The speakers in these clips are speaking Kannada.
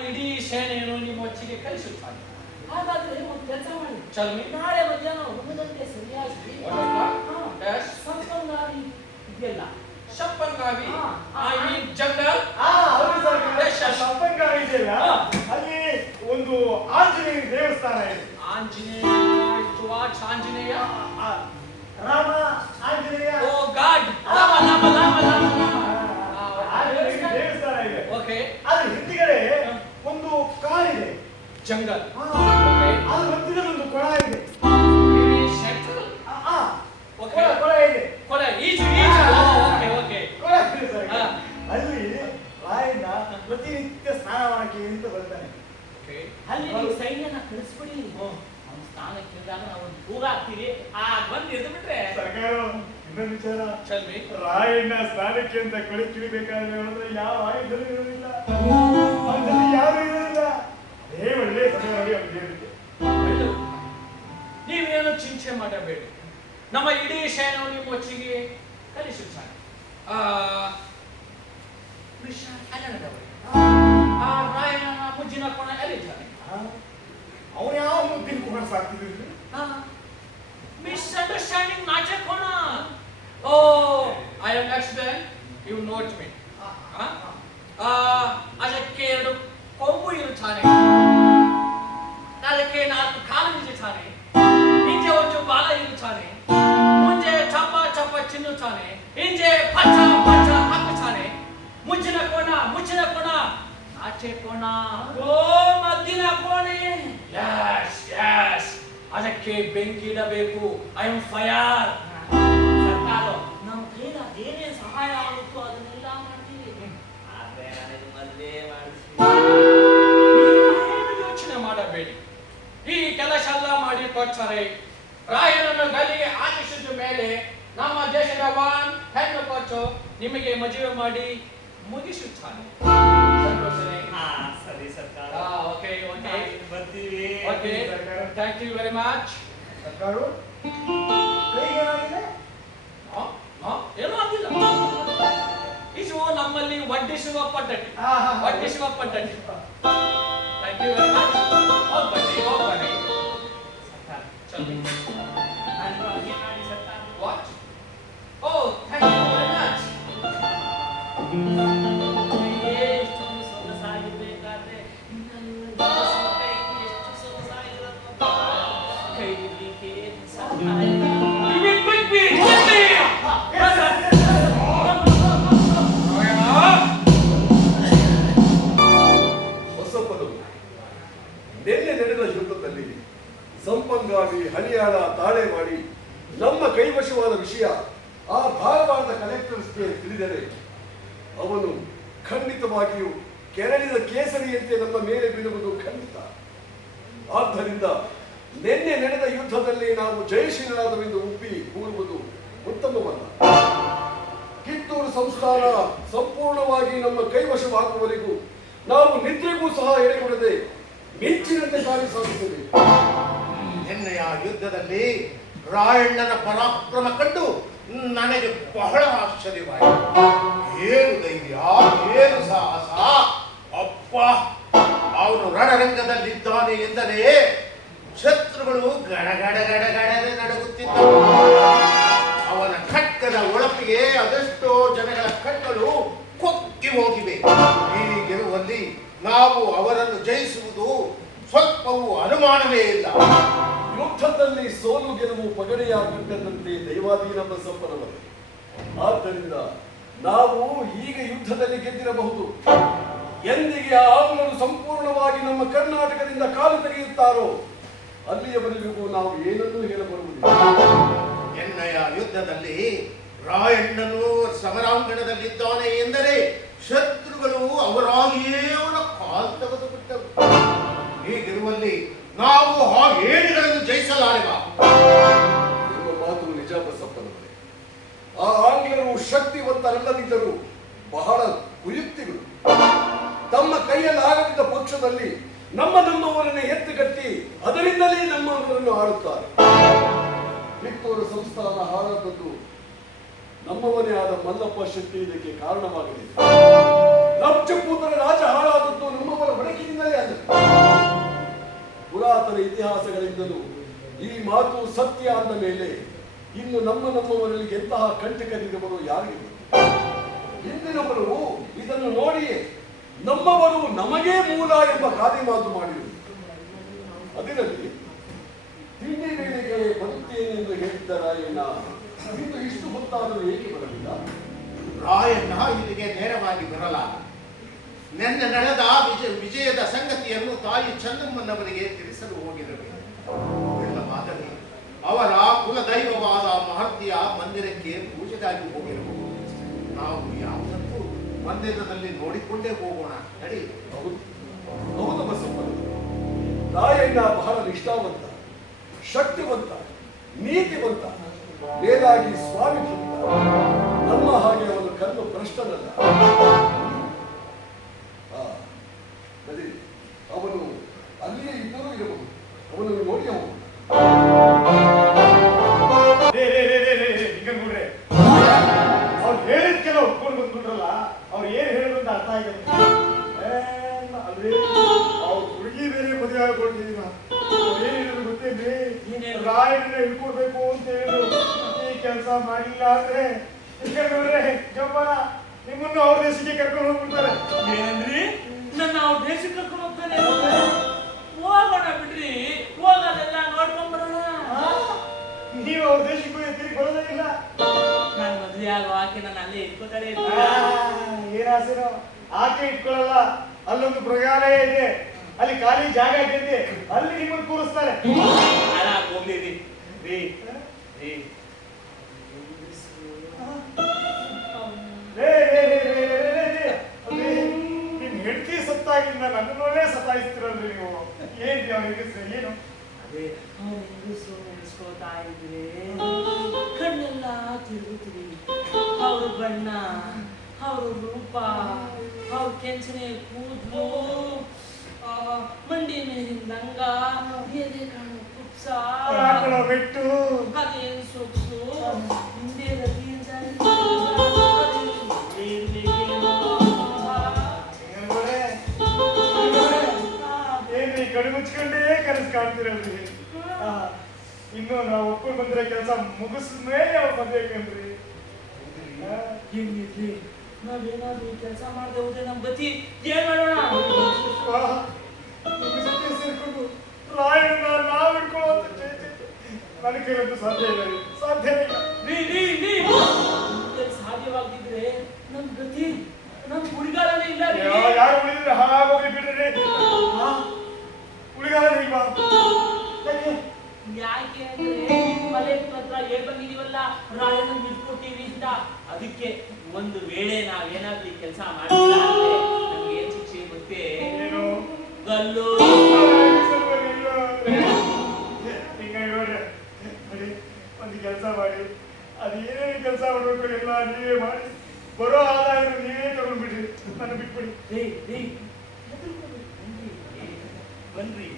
ಇಡೀ ಸೇನೆಯನ್ನು ನಿಮ್ಮ ಅಚ್ಚಿಗೆ ಕಳಿಸುತ್ತಾನೆ ಹಾಗಾದ್ರೆ ಒಂದು ಕೆಲಸ ಮಾಡಿ. ಚಲ್ಮಿ ನಾಳೆ ಮಧ್ಯಾಹ್ನ ಒಂದು ಗಂಟೆ ಸರಿಯಾಗಿ ಸಂಪಂಗಾರಿ ಇದೆಯಲ್ಲ. ಹಾ. I mean jungle ah, yes. ಇದೆಯಲ್ಲ. ಅಲ್ಲಿ ಒಂದು ಆಂಜನೇಯ ದೇವಸ್ಥಾನ ಇದೆ. Anjaneya to watch Anjaneya? ಆ, ರಾಮ ಜಂಗಲ್. ಅದ್ರ ಒಂದು ಕೊಳ ಇದೆ ಸೆಂಟ್ರಲ್ ಆ, ಆ, ಕೊಳ ಕೊಳ ಇದೆ ಕೊಳ ಈಜು ಈಜು ಓಕೆ ಓಕೆ ಕೊಳ ಇದೆ ಸರ್ ಹಾ. ಅಲ್ಲಿ ರಾಯಣ್ಣ ಪ್ರತಿನಿತ್ಯ ಸ್ನಾನ ಮಾಡಕ್ಕೆ ಅಂತ ಬರ್ತಾನೆ ಓಕೆ ಅಲ್ಲಿ ನೀವು ಸೈನ್ಯನ ಕಳಿಸ್ಬಿಡಿ ಅವ್ನ ಸ್ಥಾನಕ್ಕೆ ಇದ್ದಾಗ ನಾವು ಒಂದು ದೂರ ಆಗ್ತೀವಿ ಆ ಬಂದು ಬಿಟ್ರೆ ಸರ್ಕಾರ ಇನ್ನೊಂದು ವಿಚಾರ ರಾಯಣ್ಣ ಸ್ನಾನಕ್ಕೆ ಅಂತ ಕೊಳೆ ಕಿಳಿಬೇಕಾದ್ರೆ ಯಾವ ಆಯುಧನೂ ಇರೋದಿಲ್ಲ ಯಾರು ಇರೋದಿಲ್ಲ ಹೇಳಿದ್ದೆ. ನೀವೇನು ಚಿಂತೆ ಮಾಡಬೇಡಿ. ನಮ್ಮ ಇಡೀ ಸೇನೆಯು ನಿಮ್ಮ ಒಚ್ಚಿಗೆ ಕಳಿಸುತ್ತಾನೆ ಆ ಮುಜ್ಜಿನ ಕೋಣ ಎಲ್ಲಿದ್ದಾನೆ? ಅವನು ಯಾವ ಮುದ್ದಿನ ಕೋಣ ಸಾಕ್ತಿದ್ರು ಮಿಸ್ಅಂಡರ್ಸ್ಟ್ಯಾಂಡಿಂಗ್ ನಾಚೆ ಕೋಣ. ಓ I am accident you note me ಅದಕ್ಕೆ ಎರಡು ಕೊಂಬು ಇರುತ್ತಾನೆ. ಅದಕ್ಕೆ ನಾಲ್ಕು ಕಾಲು ಇರುತ್ತಾನೆ. ಹಿಂದೆ ಒಂದು ಬಾಲ ಇರುತ್ತಾನೆ. ಮುಂಜೆ ಚಪ್ಪ ಚಪ್ಪ ಚಿನ್ನುತ್ತಾನೆ. ಹಿಂದೆ ಪಚ್ಚ ಪಚ್ಚ ಹಾಕುತ್ತಾನೆ. ಮುಚ್ಚಿನ ಕೋಣ ಮುಚ್ಚಿನ ಕೋಣ. ಆಚೆ ಕೋಣ. ಓ ಮದ್ದಿನ ಕೋಣೆ. ಯಸ್ ಯಸ್ ಅದಕ್ಕೆ ಬೆಂಕಿ ಇಡಬೇಕು. ಐ ಆಮ್ ಫಯರ್ ಕೊಡ್ತಾರೆ. ರಾಯರನ್ನು ಗಲ್ಲಿಗೆ ಹಾಕಿಸಿದ ಮೇಲೆ ನಮ್ಮ ದೇಶದ ವಾನ್ ಹೆಣ್ಣು ಕೊಟ್ಟು ನಿಮಗೆ ಮದುವೆ ಮಾಡಿ ಮುಗಿಸುತ್ತಾನೆ. ಸಂತೋಷನೇ? ಹಾ ಸರಿ ಸರ್ಕಾರ. ಆ, okay, okay. ನಾವಿನ್ನು ಬರ್ತೀವಿ. Okay thank you very much ಸರ್ಕಾರ ಕೈಗೆ ಏನಾಗಿದೆ ಏನೂ ಆಗಿಲ್ಲ. ಇದು ನಮ್ಮಲ್ಲಿ ವಡ್ಡಿಸುವ ಪದ್ಧತಿ. ಆ, ಹಾ, ಹಾ. ವಡ್ಡಿಸುವ ಪದ್ಧತಿ. ಥ್ಯಾಂಕ್ ಯು ವೆರಿ ಮಚ್ ಹೋಗಿ ಬನ್ನಿ ಹೋಗಿ What? Oh, thank you very much. ಸಂಪಂಗಾವಿ Haliyal ತಾಳೆ ಮಾಡಿ, ನಮ್ಮ ಕೈವಶವಾದ ವಿಷಯ ಆ ಧಾರವಾಡದ ಕಲೆಕ್ಟರ್ಸ್ಗೆ ತಿಳಿದರೆ ಅವನು ಖಂಡಿತವಾಗಿಯೂ ಕೆರಳಿದ ಕೇಸರಿಯಂತೆ ನಮ್ಮ ಮೇಲೆ ಬೀಳುವುದು ಖಂಡಿತ. ಆದ್ದರಿಂದ ನಿನ್ನೆ ನಡೆದ ಯುದ್ಧದಲ್ಲಿ ನಾವು ಜಯಶೀಲರಾದವೆಂದು ಉಬ್ಬಿ ಕೂರುವುದು ಉತ್ತಮವಲ್ಲ. ಕಿತ್ತೂರು ಸಂಸ್ಥಾನ ಸಂಪೂರ್ಣವಾಗಿ ನಮ್ಮ ಕೈವಶವಾಗುವವರೆಗೂ ನಾವು ನಿದ್ರೆಗೂ ಸಹ ಎಡೆಗೊಡದೆ ಮಿಂಚಿನಂತೆ ಕಾರ್ಯ ಸಾಧಿಸಬೇಕು. ನಿನ್ನೆಯ ಯುದ್ಧದಲ್ಲಿ ರಾಯಣ್ಣನ ಪರಾಕ್ರಮ ಕಂಡು ನನಗೆ ಬಹಳ ಆಶ್ಚರ್ಯವಾಯಿತು. ಏನು ಧೈರ್ಯ, ಏನು ಸಾಹಸ? ಅಪ್ಪ, ಅವನು ರಣರಂಗದಲ್ಲಿದ್ದಾನೆ ಎಂದರೆ ಶತ್ರುಗಳು ಗಡಗಡಗಡಗಡನೆ ಗಡಗಡನೆ ನಡುಗುತ್ತಿದ್ದರು ಅವನ ಖಡ್ಗದ ಒಳಪಿಗೆ ಅದೆಷ್ಟೋ ಜನಗಳ ಕಣ್ಣುಗಳು ಕೊಕ್ಕಿ ಹೋಗಿವೆ. ಹೀಗಿರುವಲ್ಲಿ ನಾವು ಅವರನ್ನು ಜಯಿಸುವುದು ಸ್ವಲ್ಪವೂ ಅನುಮಾನವೇ ಇಲ್ಲ. ಯುದ್ಧದಲ್ಲಿ ಸೋಲು ಗೆಲುವು ಪಗಡೆಯಾಗುತ್ತದಂತೆ ದೈವಾಧೀನ ಬಸಪ್ಪನವರು ಆದ್ದರಿಂದ ನಾವು ಈಗ ಯುದ್ಧದಲ್ಲಿ ಗೆದ್ದಿರಬಹುದು. ಎಂದಿಗೆ ಆಂಗ್ಲರು ಸಂಪೂರ್ಣವಾಗಿ ನಮ್ಮ ಕರ್ನಾಟಕದಿಂದ ಕಾಲು ತೆಗೆಯುತ್ತಾರೋ, ಅಲ್ಲಿಯವರೆಗೂ ನಾವು ಏನನ್ನೂ ಹೇಳಬರುವುದಿಲ್ಲ. ಎನ್ನಯ ಯುದ್ಧದಲ್ಲಿ ರಾಯಣ್ಣನು ಸಮರಾಂಗಣದಲ್ಲಿದ್ದಾನೆ ಎಂದರೆ ಶತ್ರುಗಳು ಅವರಾಗಿಯೇ ಅವರ ಕಾಲು ತೆಗೆದುಬಿಟ್ಟರು. ಹೀಗಿರುವಲ್ಲಿ ನಾವು ಆ ಏಣಿಗಳನ್ನು ಜಯಿಸಲಾರೆವ ನಿಮ್ಮ ಮಾತು ನಿಜ ಬಸಪ್ಪನವರೇ ಆ ಆಂಗ್ಲರು ಶಕ್ತಿವಂತರಲ್ಲದಿದ್ದರು ಬಹಳ ಕುಯುಕ್ತಿಗಳು. ತಮ್ಮ ಕೈಯಲ್ಲಿ ಆಗದಿದ್ದ ಪಕ್ಷದಲ್ಲಿ ನಮ್ಮ ನಮ್ಮವರನ್ನೇ ಎತ್ತುಗಟ್ಟಿ ಅದರಿಂದಲೇ ನಮ್ಮವರನ್ನು ಆಳುತ್ತಾರೆ. ಕಿತ್ತೂರು ಸಂಸ್ಥಾನ ಹಾಳಾದದ್ದು ನಮ್ಮವನೇ ಆದ ಮಲ್ಲಪ್ಪ ಶೆಟ್ಟಿ ಇದಕ್ಕೆ ಕಾರಣವಾಗಲಿದೆ. ಇತಿಹಾಸಗಳಿಂದಲೂ ಈ ಮಾತು ಸತ್ಯ ಆದ ಮೇಲೆ ಇನ್ನು ನಮ್ಮ ನಮ್ಮವರಲ್ಲಿ ಎಂತಹ ಕಂಟಕರಿದವರು ಯಾರಿಗೆ ಇಂದಿನವರು ಇದನ್ನು ನೋಡಿಯೇ ನಮ್ಮವರು ನಮಗೇ ಮೂಲ ಎಂಬ ಗಾದೆ ಮಾತು ಮಾಡಿದರು. ಅದರಲ್ಲಿ ತಿಂಡಿ ವೇಳೆಗೆ ಬರುತ್ತೇನೆಂದು ಹೇಳಿದ್ದ ರಾಯಣ್ಣ ಇಂದು ಇಷ್ಟು ಹೊತ್ತಾದರೂ ಏಕೆ ಬರಲಿಲ್ಲ? ರಾಯಣ್ಣ ಇಲ್ಲಿಗೆ ನೇರವಾಗಿ ಬರಲ್ಲ. ನಿನ್ನೆ ನಡೆದ ಆ ವಿಜಯ ವಿಜಯದ ಸಂಗತಿಯನ್ನು ತಾಯಿ ಚಂದಮ್ಮನವರಿಗೆ ತಿಳಿಸಲು ಹೋಗಿರಬೇಕು ಇಲ್ಲವಾದರೆ ಅವರ ಕುಲದೈವವಾದ ಮಹರ್ತಿಯ ಮಂದಿರಕ್ಕೆ ಪೂಜೆಗಾಗಿ ಹೋಗಿರಬಹುದು ನಾವು ಯಾವುದಕ್ಕೂ ಮಂದಿರದಲ್ಲಿ ನೋಡಿಕೊಂಡೇ ಹೋಗೋಣ. ನಡಿ. ಹೌದು. ಹೌದು ತಾಯಣ್ಣ ಬಹಳ ನಿಷ್ಠಾವಂತ, ಶಕ್ತಿವಂತ, ನೀತಿವಂತ ಮೇಲಾಗಿ ಸ್ವಾಮಿ ನಮ್ಮ ಹಾಗೆ ಅವನು ಕರ್ಮ ಭ್ರಷ್ಟನಲ್ಲ. உங்களுக்கு முடியும். ಅಲ್ಲೊಂದು ಮೃಗಾಲಯ ಇದೆ. ಅಲ್ಲಿ ಖಾಲಿ ಜಾಗ ಇದೆ ಅಲ್ಲಿ ನಿಮ್ಮನ್ನು ಕೂರಿಸ್ತಾರೆ. ನಿಮ್ ಹೆಂಡತಿ ಸತ್ತಾಗಿಂದ ನನ್ನನ್ನೊಳ್ಳೆ ಸತಾಯಿಸ್ತಿರಲ್ರಿ ನೀವು? ಏನ್ ಅವ್ರಿಗೆ ಏನು? ಅದೇ ಹೆಂಗಸರು ನೆನೆಸ್ಕೋತಾ ಇದ್ರೆ ಕಣ್ಣೆಲ್ಲ ತಿರುಗುತ್ತಿರಿ ಅವ್ರ ಬಣ್ಣ ಅವ್ರ ರೂಪ ಅವ್ರ ಕೆಂಚನೆ ಕೂದಲು ಮಂಡಿ ಮೇಲಿನ ಲಂಗ ಎದೆ ಕಾಣು ಕುಪ್ಸ ಬಿಟ್ಟು. ಅದೇನು ಸೊಗಸು ಹಿಂದೆ ರತಿಯಿಂದ ಮುಚ್ಕೊಂಡೇ ಕನಸು ಇನ್ನು ನಾವು ಒಪ್ಕೊಂಡು ಬಂದಿರೋ ಕೆಲಸ ಮುಗಿಸ್ ಮೇಲೆ ಅವ್ರು ಮದ್ವೆ ಕಣ್ರಿ ನಾವೇನಾದ್ರೂ ಕೆಲಸ ಮಾಡದೆ ಹೋದ್ರೆ ನಮ್ ಗತಿ ಏನ್ ಮಾಡೋಣ? ನಿಮ್ಮ ಜೊತೆ ಸೇರ್ಕೊಂಡು ರಾಯಣ್ಣ ನಾವು ಹಿಡ್ಕೊಳ್ಳೋ ಅಂತ ಚೇಚೆ. ನನ್ನ ಕೈಲಂತೂ ಸಾಧ್ಯ ಇಲ್ಲ ಸಾಧ್ಯ ಇಲ್ಲ. ಸಾಧ್ಯವಾಗಿದ್ರೆ ನಮ್ಮ ಗತಿ ನಮ್ಮ ಹುಡುಗಾರನೇ ಇಲ್ಲ ಯಾರು ಉಳಿದ್ರೆ ಹಾಳಾಗೋಗಿ ಬಿಡ್ರಿ ಒಂದು ವೇಳೆ ನಾವೇನಾದ್ರೂ ಈ ಕೆಲಸ ಮಾಡಿಲ್ಲ ಅಂದ್ರೆ ನಮ್ಗೆ ಏನ್ ಶಿಕ್ಷೆ ಗೊತ್ತೇ ಗಲ್ಲು. ಒಂದು ಕೆಲಸ ಮಾಡಿ. ಅದು ಏನೇನು ಕೆಲಸ ಮಾಡಬೇಕು ಎಲ್ಲ ನೀವೇ ಮಾಡಿ. ಬರೋ ಆದಾಯ ನೀವೇ ತಗೊಂಡ್ಬಿಡ್ರಿ ನನ್ನ ಬಿಟ್ಬಿಡಿ. ಬನ್ರಿ.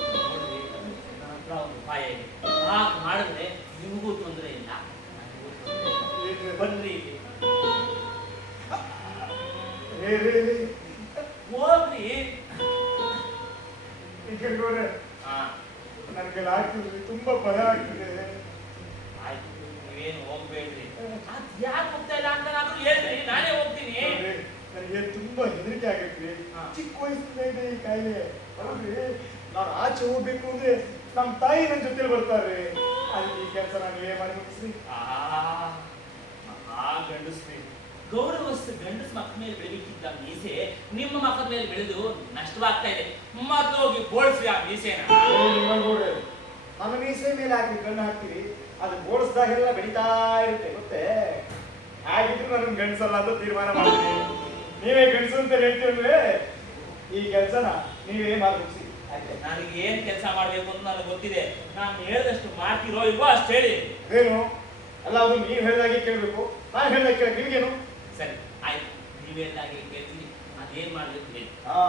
ನನ್ನ ಹತ್ರ ಒಂದು ಉಪಾಯ ಇದೆ. ಹಾಗೆ ಮಾಡಿದ್ರೆ ನಿಮಗೂ ತೊಂದರೆ ಇಲ್ಲ. ಬನ್ರಿ ಹೋಗ್ರಿ. ಈಗ ನೋಡ್ರೆ ಹಾ. ನನ್ನ ಕೈಲಿ ಆಗ್ತಿದ್ರಿ ತುಂಬಾ ಭಯ ಆಗ್ತಿದೆ ಆಯ್ತು ನೀವೇನು ಹೋಗ್ಬೇಡ್ರಿ. ಅದು ಯಾಕೆ ಹೋಗ್ತಾ ಇಲ್ಲ ಅಂತ ನಾನು ಹೇಳ್ರಿ ನಾನೇ ಹೋಗ್ತೀನಿ. ನನಗೆ ತುಂಬಾ ಹೆದರಿಕೆ ಆಗೈತ್ರಿ. ಚಿಕ್ಕ ವಯಸ್ಸಿಂದ ಇದೆ ಈ ಕಾಯಿಲೆ ಹೌದ್ರಿ ನಾನು ಆಚೆ ಹೋಗ್ಬೇಕು ಅಂದ್ರೆ ನಮ್ಮ ತಾಯಿ ನನ್ನ ಜೊತೆ ಬರ್ತಾರೆ. ಅಲ್ಲಿ ಈ ಕೆಲಸ ನಾನು ಏನ್ ಮಾಡಿ ಮುಗಿಸ್ರಿ? ಆ ಗಂಡಸ್ರಿ. ಗೌರವಸ್ಥ ಗಂಡಸ ಮಕ್ಕ ಮೇಲೆ ಬೆಳಿಬೇಕಿದ್ದ ಮೀಸೆ ನಿಮ್ಮ ಮಕ್ಕಳ ಮೇಲೆ ಬೆಳೆದು ನಷ್ಟವಾಗ್ತಾ ಇದೆ. ಮದ್ದೋಗಿ ಹೋಗಿ ಆ ಮೀಸೆನ. ನೋಡ್ರಿ. ನನ್ನ ಮೀಸೆ ಮೇಲೆ ಹಾಕಿ ಕಣ್ಣು ಹಾಕ್ತೀರಿ ಅದು ಬೋಡಿಸ್ದಾಗೆಲ್ಲ ಬೆಳೀತಾ ಇರುತ್ತೆ ಗೊತ್ತೇ? ಹಾಗಿದ್ರು ನನ್ನ ಗಂಡಸಲ್ಲ ಅಂತ ತೀರ್ಮಾನ ಮಾಡ್ತೀನಿ. ನೀವೇ ಗಂಡಸು ಅಂತ ಹೇಳ್ತೀವಿ ಈ ಕೆಲಸನ ನೀವೇ ಮಾಡಿ ನನಗೆ ಏನ್ ಕೆಲಸ ಮಾಡ್ಬೇಕು ಅಂತ ನನಗೆ ಗೊತ್ತಿದೆ. ನಾನು ಹೇಳ್ದಷ್ಟು ಮಾಡ್ತಿರೋ ಇಲ್ವೋ ಅಷ್ಟು ಹೇಳಿ. ಏನು? ಅಲ್ಲ ಅದು ನೀವು ಹೇಳಿದಾಗೆ ಕೇಳಬೇಕು. ನಾನು ಹೇಳಿದಾಗ ಕೇಳಿ ನಿಮ್ಗೇನು? ಸರಿ ಆಯ್ತು. ನೀವ್ ಹೇಳ್ದಾಗೆ ಕೇಳ್ತೀನಿ ಅದೇನ್ ಮಾಡಬೇಕು ಹೇಳಿ. ಹಾ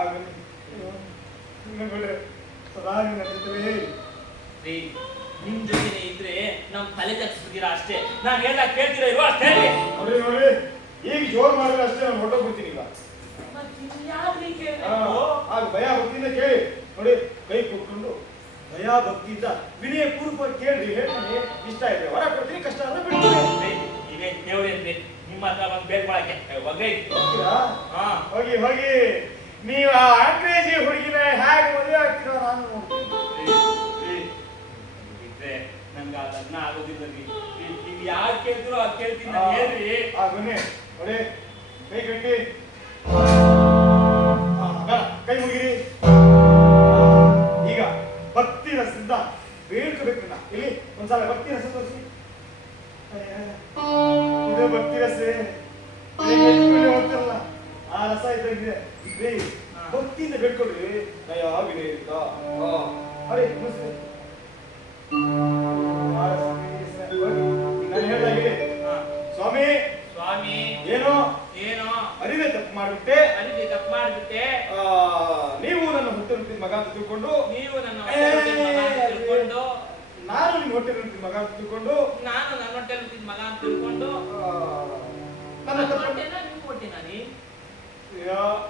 ಆಗಲಿ ಹೇಳಿ ಸದಾ ನನ್ನ ಜೊತೆಲೇ ಇರಿ. ರೀ ನಿಮ್ ಜೊತೆನೆ ಇದ್ರೆ ನಮ್ ತಲೆ ತಗ್ಸ್ಬಿಡ್ತೀರಾ ಅಷ್ಟೇ. ನಾನ್ ಹೇಳ್ದಾಗ ಕೇಳ್ತೀರಾ ಇಲ್ವಾ ಅಷ್ಟೇ? ನೋಡಿ ನೋಡಿ ಈಗ ಜೋರ್ ಮಾಡಿದ್ರೆ ಅಷ್ಟೇ ನಾನು ಹೊರಟೋಗ್ಬಿಡ್ತೀನಿ ಈಗ. ಆಗ ಭಯ ಭಕ್ತಿಯಿಂದ ಕೇಳಿ. ನೋಡಿ ಕೈ ಕೊಟ್ಕೊಂಡು ಭಯ ಭಕ್ತಿಯಿಂದ ವಿನಯ ಪೂರ್ವಕವಾಗಿ ಕೇಳ್ರಿ. ಹೇಳ್ತೀನಿ. ಇಷ್ಟ ಇದೆ. ಹೊರ ಕೊಡ್ತೀನಿ ಕಷ್ಟ ಅಂದ್ರೆ ಬಿಡ್ತೀನಿ. ನೀವೇ ದೇವ್ರೇನ್ರಿ ನಿಮ್ಮ ಹತ್ರ ಬಂದು ಬೇಡ್ಕೊಳಕ್ಕೆ ಮಾಡಕ್ಕೆ ಹೋಗ್ತೀರಾ? ಹಾ. ಹೋಗಿ ಹೋಗಿ. ನೀವು ಆ ಅಂಗ್ರೇಜಿ ಹುಡುಗಿನ ಹೇಗೆ ಮದುವೆ ಆಗ್ತೀರೋ ನಾನು ನಂಗ ಇದ್ರೆ ನಂಗೆ ಆ ಲಗ್ನ ಆಗೋದಿಲ್ಲ ರೀ ನೀವು ಯಾರು ಕೇಳ್ತಿರೋ ಅದು ಕೇಳ್ತೀನಿ ಹೇಳ್ರಿ. ಆ ಬನ್ನಿ. ನೋಡಿ ಕೈ ಕಟ್ಟಿ. ರಸ ಇದ್ದಂಗಿದೆ ರೀ ಭಕ್ತಿಯಿಂದ ಬೇಡ್ಕೊಳ್ರಿ ನಯ ಅಂತ ಅರೆ ನಮಸ್ತೆ. ನಾನು ಹೇಳ್ದಾಗೆ ಸ್ವಾಮಿ ಸ್ವಾಮಿ ಏನೋ ಏನೋ ಅರಿವೆ ತಪ್ಪು ಮಾಡಿಬಿಟ್ಟೆ. ಅರಿವೆ ತಪ್ಪು ಮಾಡಿಬಿಟ್ಟೆ. ಆ, ನೀವು ನನ್ನ ಹೊಟ್ಟೆ ಹುಟ್ಟಿದ ಮಗ ಅಂತ ತಿಳ್ಕೊಂಡು ನೀವು ನನ್ನ ಹೊಟ್ಟೆ ತಿಳ್ಕೊಂಡು ನಾನು ನಿಮ್ಮ ಹೊಟ್ಟೆ ಹುಟ್ಟಿದ ಮಗ ಅಂತ ತಿಳ್ಕೊಂಡು ನಾನು ನನ್ನ ಹೊಟ್ಟೆ ಹುಟ್ಟಿದ ಮಗ ಅಂತ ತಿಳ್ಕೊಂಡು ನನ್ನ ನನ್ನ ತಪ್ಪು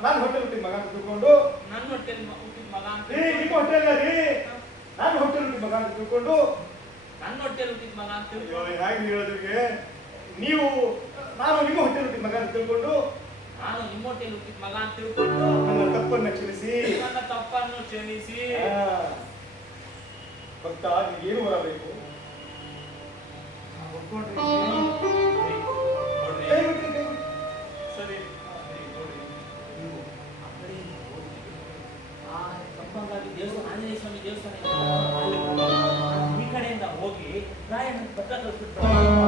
ನಾನು ಹೋಟೆಲ್ ಹುಟ್ಟಿದ ಮಗ ಅಂತ ತಿಳ್ಕೊಂಡು? ನನ್ನ ಹೊಟ್ಟೆ ಹುಟ್ಟಿದ ಮಗ ಅಂತ ಏ ನಿಮ್ಮ ಹೊಟ್ಟೆ ಅಲ್ಲ ರೀ ನಾನು ಹೊಟ್ಟೆ ಹುಟ್ಟಿದ ಮಗ ಅಂತ ತಿಳ್ಕೊಂಡು? ನನ್ನ ಹೊಟ್ಟೆ ಹುಟ್ಟಿದ ಮಗ ಅಂತ ಹೇಗೆ ಹೇಳೋದಕ್ಕೆ ನೀವು ನಾನು ನಿಮ್ಮ ಹೋಟೆಲ್ ಹುಟ್ಟಿದ ಮಗ ಅಂತ ತಿಳ್ಕೊಂಡು? ನಾನು ನಿಮ್ಮ ಹೊಟ್ಟೆ ಹುಟ್ಟಿದ ಮಗ ಅಂತ ತಿಳ್ಕೊಂಡು? ನನ್ನ ತಪ್ಪನ್ನ ಕ್ಷಮಿಸಿ. ನನ್ನ ತಪ್ಪನ್ನು ಕ್ಷಮಿಸಿ. ಭಕ್ತ ಏನು ಬರಬೇಕು ಒಪ್ಕೊಂಡ್ರಿ ದೇವಸ್ಥಾನ. ಈ ಕಡೆಯಿಂದ ಹೋಗಿ ನಾಯಿ ಪತ್ರ ಕಳಿಸ್ಬಿಟ್ಟು